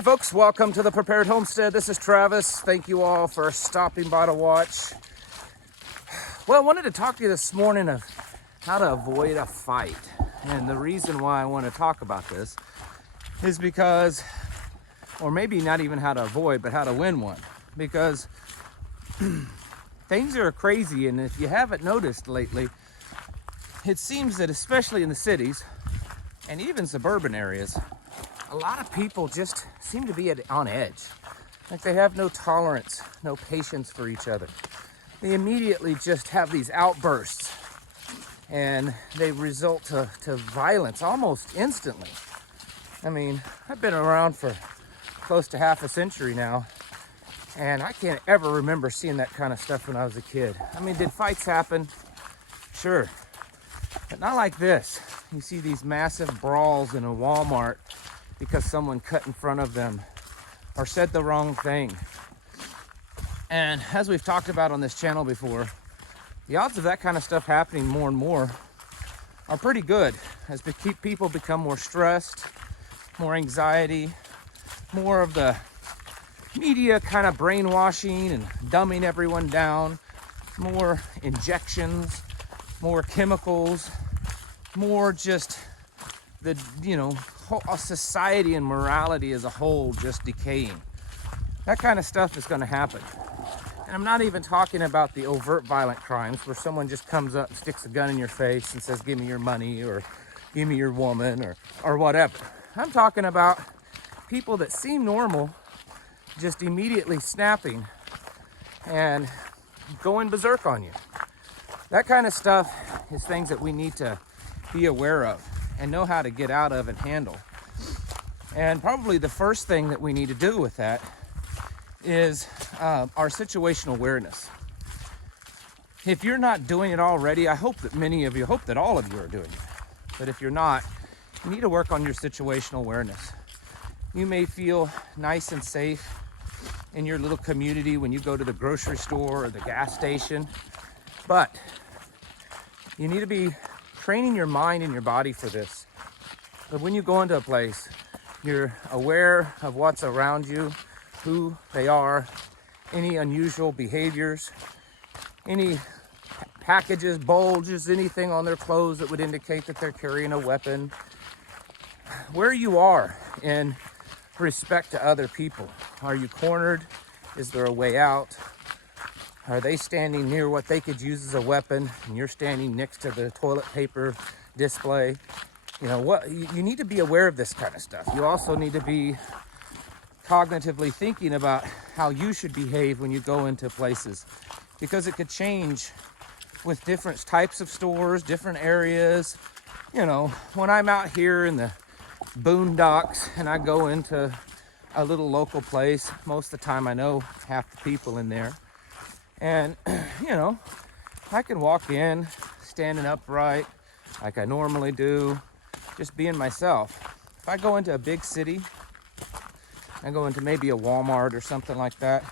Hi folks, welcome to the Prepared Homestead. This is Travis. Thank you all for stopping by to watch. Well, I wanted to talk to you this morning of how to avoid a fight. And the reason why I want to talk about this is because, or maybe not even how to avoid, but how to win one. Because things are crazy, and if you haven't noticed lately, it seems that especially in the cities and even suburban areas, a lot of people just seem to be on edge. Like they have no tolerance, no patience for each other. They immediately just have these outbursts and they result to violence almost instantly. I mean, I've been around for close to half a century now, and I can't ever remember seeing that kind of stuff when I was a kid. I mean, did fights happen? Sure, but not like this. You see these massive brawls in a Walmart because someone cut in front of them or said the wrong thing. And as we've talked about on this channel before, the odds of that kind of stuff happening more and more are pretty good as people become more stressed, more anxiety, more of the media kind of brainwashing and dumbing everyone down, more injections, more chemicals, more just the, whole society and morality as a whole just decaying. That kind of stuff is going to happen. And I'm not even talking about the overt violent crimes where someone just comes up and sticks a gun in your face and says, give me your money or give me your woman or whatever. I'm talking about people that seem normal just immediately snapping and going berserk on you. That kind of stuff is things that we need to be aware of and know how to get out of and handle. And probably the first thing that we need to do with that is our situational awareness. If you're not doing it already, I hope that all of you are doing it. But if you're not, you need to work on your situational awareness. You may feel nice and safe in your little community when you go to the grocery store or the gas station, but you need to be training your mind and your body for this. But when you go into a place, you're aware of what's around you, who they are, any unusual behaviors, any packages, bulges, anything on their clothes that would indicate that they're carrying a weapon. Where you are in respect to other people. Are you cornered? Is there a way out? Are they standing near what they could use as a weapon and you're standing next to the toilet paper display? You need to be aware of this kind of stuff. You also need to be cognitively thinking about how you should behave when you go into places, because it could change with different types of stores, different areas. When I'm out here in the boondocks and I go into a little local place, most of the time I know half the people in there. And, I can walk in standing upright like I normally do, just being myself. If I go into a big city, I go into maybe a Walmart or something like that,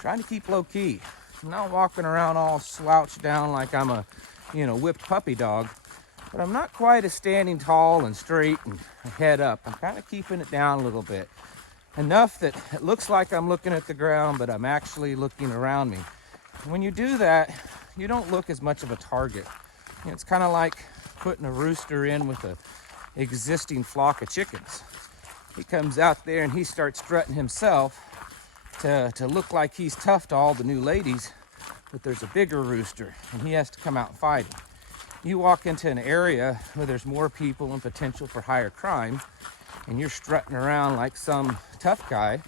trying to keep low key. I'm not walking around all slouched down like I'm a, whipped puppy dog, but I'm not quite as standing tall and straight and head up. I'm kind of keeping it down a little bit. Enough that it looks like I'm looking at the ground, but I'm actually looking around me. When you do that, you don't look as much of a target. It's kind of like putting a rooster in with an existing flock of chickens. He comes out there and he starts strutting himself to look like he's tough to all the new ladies, but there's a bigger rooster and he has to come out and fight him. You walk into an area where there's more people and potential for higher crime, and you're strutting around like some tough guy,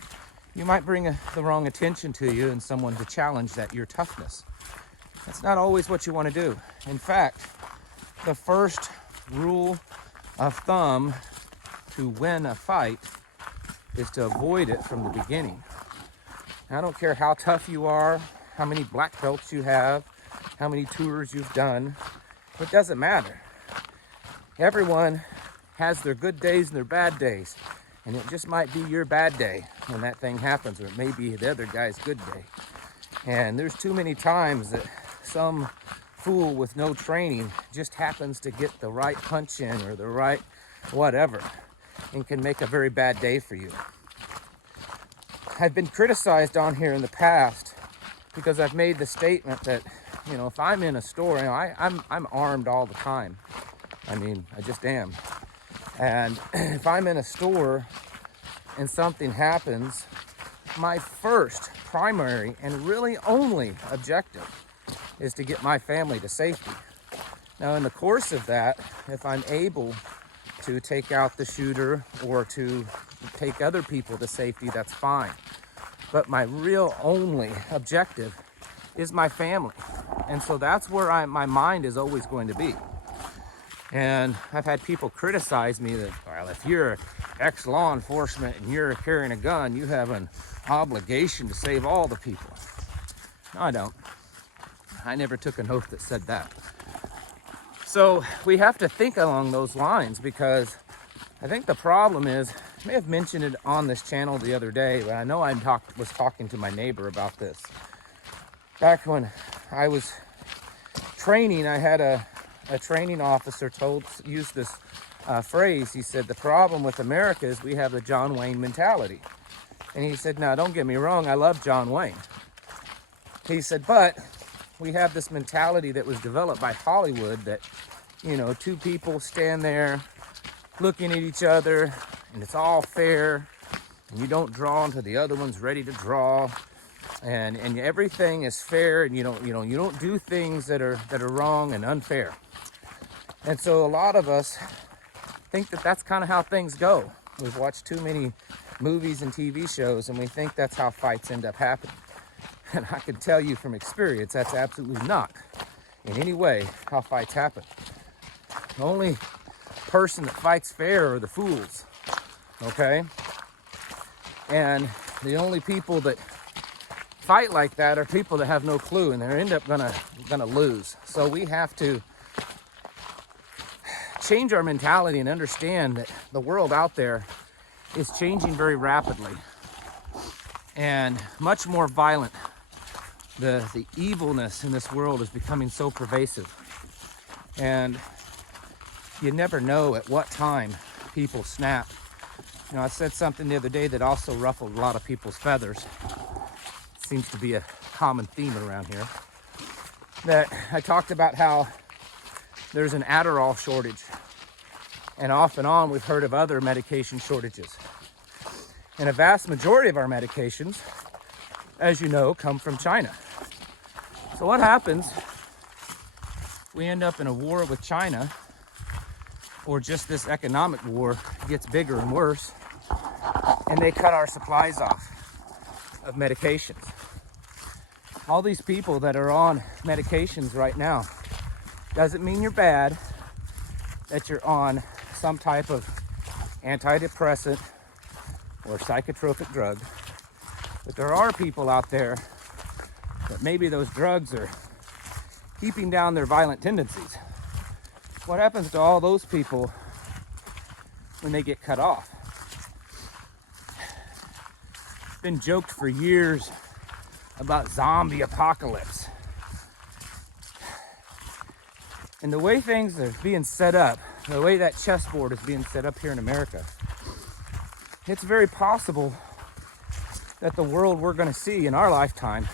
you might bring the wrong attention to you and someone to challenge your toughness. That's not always what you want to do. In fact, the first rule of thumb to win a fight is to avoid it from the beginning. I don't care how tough you are, how many black belts you have, how many tours you've done. It doesn't matter. Everyone has their good days and their bad days. And it just might be your bad day when that thing happens, or it may be the other guy's good day. And there's too many times that some fool with no training just happens to get the right punch in or the right whatever and can make a very bad day for you. I've been criticized on here in the past because I've made the statement that, you know, if I'm in a store, you know, I'm armed all the time. I mean, I just am. And if I'm in a store and something happens, my first, primary, and really only objective is to get my family to safety. Now, in the course of that, if I'm able to take out the shooter or to take other people to safety, that's fine. But my real only objective is my family. And so that's where my mind is always going to be. And I've had people criticize me that, well, if you're ex-law enforcement and you're carrying a gun, you have an obligation to save all the people. No, I don't. I never took an oath that said that. So we have to think along those lines, because I think the problem is, I may have mentioned it on this channel the other day, but I know I was talking to my neighbor about this. Back when I was training, I had a training officer used this phrase. He said, the problem with America is we have the John Wayne mentality. And he said, now don't get me wrong, I love John Wayne. He said, but we have this mentality that was developed by Hollywood that, you know, two people stand there looking at each other and it's all fair, and you don't draw until the other one's ready to draw, and everything is fair, and you don't do things that are wrong and unfair. And so a lot of us think that that's kind of how things go. We've watched too many movies and TV shows, and we think that's how fights end up happening. And I can tell you from experience, that's absolutely not in any way how fights happen. The only person that fights fair are the fools, okay? And the only people that fight like that are people that have no clue, and they end up gonna lose. So we have to change our mentality and understand that the world out there is changing very rapidly and much more violent. The evilness in this world is becoming so pervasive, and you never know at what time people snap. You know, I said something the other day that also ruffled a lot of people's feathers. It seems to be a common theme around here. That I talked about how there's an Adderall shortage, and off and on we've heard of other medication shortages. And a vast majority of our medications, as you know, come from China. So what happens? We end up in a war with China, or just this economic war gets bigger and worse, and they cut our supplies off of medications. All these people that are on medications right now, doesn't mean you're bad, that you're on some type of antidepressant or psychotropic drug. But there are people out there that maybe those drugs are keeping down their violent tendencies. What happens to all those people when they get cut off? It's been joked for years about zombie apocalypse. And the way things are being set up, the way that chessboard is being set up here in America, it's very possible that the world we're going to see in our lifetime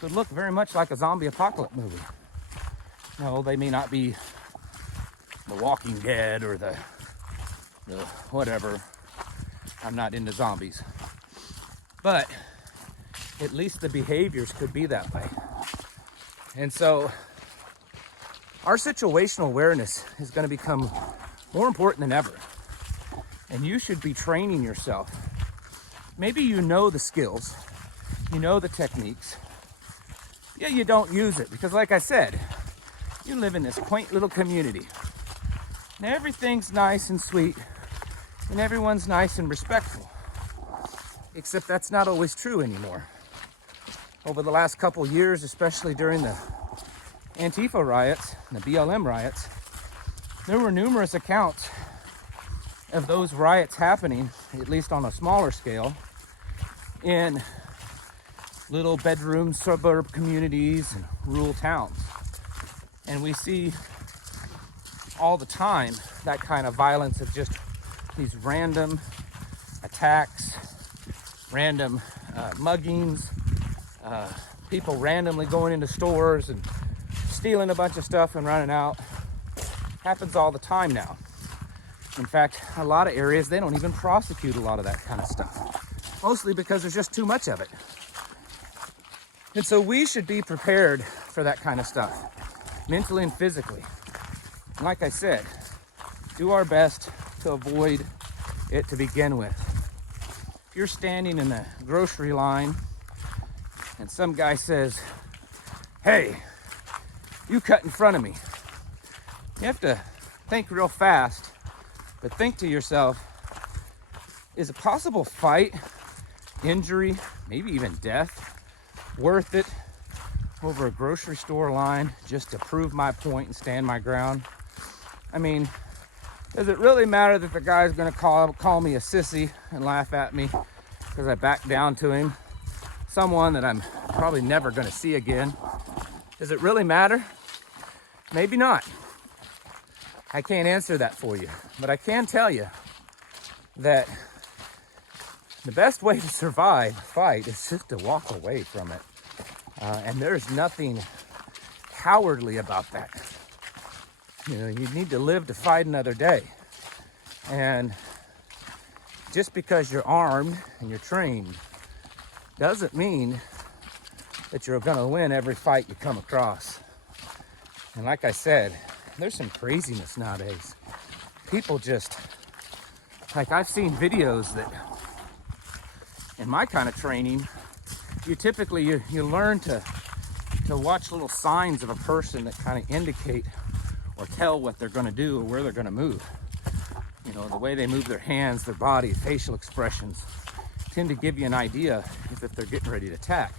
could look very much like a zombie apocalypse movie. No, they may not be The Walking Dead or the whatever. I'm not into zombies. But at least the behaviors could be that way. And so our situational awareness is going to become more important than ever. And you should be training yourself. Maybe you know the skills, you know the techniques. Yeah, you don't use it because, like I said, you live in this quaint little community. And everything's nice and sweet, and everyone's nice and respectful. Except that's not always true anymore. Over the last couple years, especially during the Antifa riots, and the BLM riots, there were numerous accounts of those riots happening, at least on a smaller scale, in little bedroom suburb communities and rural towns. And we see all the time that kind of violence of just these random attacks, random muggings, people randomly going into stores and stealing a bunch of stuff and running out. Happens all the time now. In fact, a lot of areas, they don't even prosecute a lot of that kind of stuff, mostly because there's just too much of it. And so we should be prepared for that kind of stuff, mentally and physically. And like I said, do our best to avoid it to begin with. If you're standing in the grocery line and some guy says, "Hey, you cut in front of me," you have to think real fast, but think to yourself, is a possible fight, injury, maybe even death worth it over a grocery store line just to prove my point and stand my ground? I mean, does it really matter that the guy's gonna call me a sissy and laugh at me because I backed down to him, someone that I'm probably never gonna see again? Does it really matter? Maybe not. I can't answer that for you, but I can tell you that the best way to survive a fight is just to walk away from it. And there's nothing cowardly about that. You know, you need to live to fight another day. And just because you're armed and you're trained doesn't mean that you're gonna win every fight you come across. And like I said, there's some craziness nowadays. People just, like I've seen videos that in my kind of training, you typically, you learn to watch little signs of a person that kind of indicate or tell what they're gonna do or where they're gonna move. You know, the way they move their hands, their body, facial expressions tend to give you an idea if they're getting ready to attack.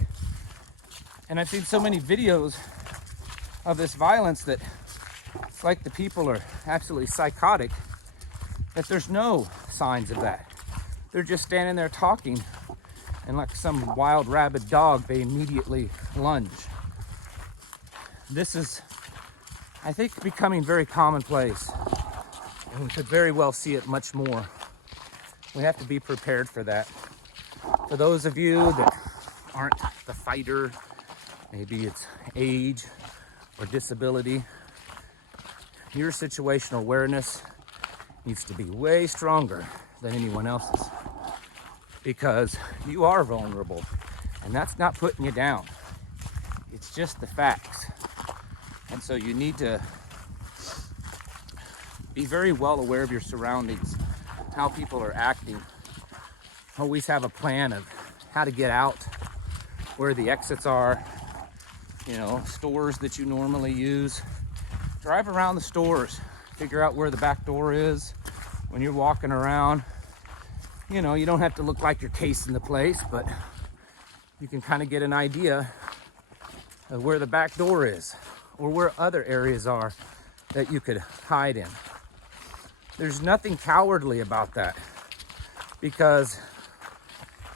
And I've seen so many videos of this violence that it's like the people are absolutely psychotic, that there's no signs of that. They're just standing there talking, and like some wild rabid dog, they immediately lunge. This is, I think, becoming very commonplace, and we could very well see it much more. We have to be prepared for that. For those of you that aren't the fighter, maybe it's age or disability, your situational awareness needs to be way stronger than anyone else's, because you are vulnerable, and that's not putting you down. It's just the facts. And so you need to be very well aware of your surroundings, how people are acting. Always have a plan of how to get out, where the exits are, you know, stores that you normally use. Drive around the stores, figure out where the back door is when you're walking around. You know, you don't have to look like you're casing the place, but you can kind of get an idea of where the back door is or where other areas are that you could hide in. There's nothing cowardly about that, because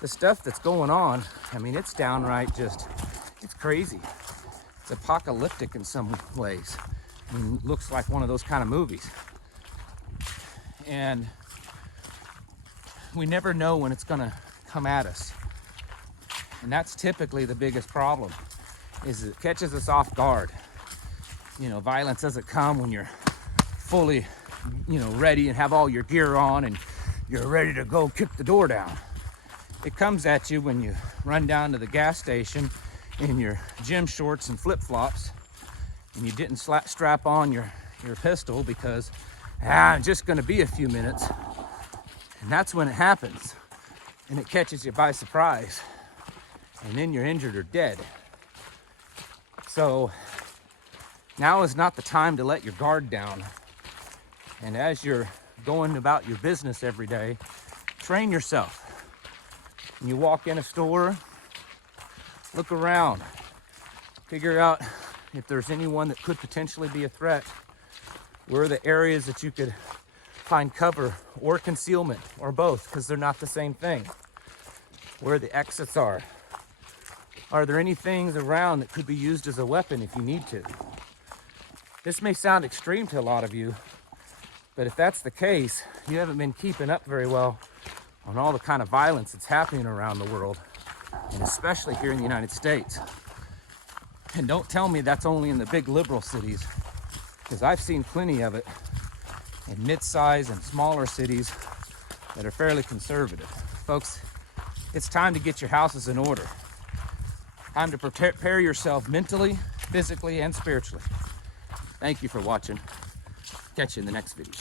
the stuff that's going on, I mean, it's downright just, it's crazy. It's apocalyptic in some ways. I mean, it looks like one of those kind of movies. And we never know when it's gonna come at us. And that's typically the biggest problem, is it catches us off guard. You know, violence doesn't come when you're fully, you know, ready and have all your gear on and you're ready to go kick the door down. It comes at you when you run down to the gas station in your gym shorts and flip-flops, and you didn't strap on your pistol because it's just gonna be a few minutes. And that's when it happens, and it catches you by surprise, and then you're injured or dead. So now is not the time to let your guard down. And as you're going about your business every day, train yourself. When you walk in a store, look around, figure out if there's anyone that could potentially be a threat. Where are the areas that you could find cover or concealment, or both, because they're not the same thing. Where the exits are. Are there any things around that could be used as a weapon if you need to? This may sound extreme to a lot of you, but if that's the case, you haven't been keeping up very well on all the kind of violence that's happening around the world, and especially here in the United States. And don't tell me that's only in the big liberal cities, because I've seen plenty of it in mid-size and smaller cities that are fairly conservative. Folks, it's time to get your houses in order. Time to prepare yourself mentally, physically, and spiritually. Thank you for watching. Catch you in the next video.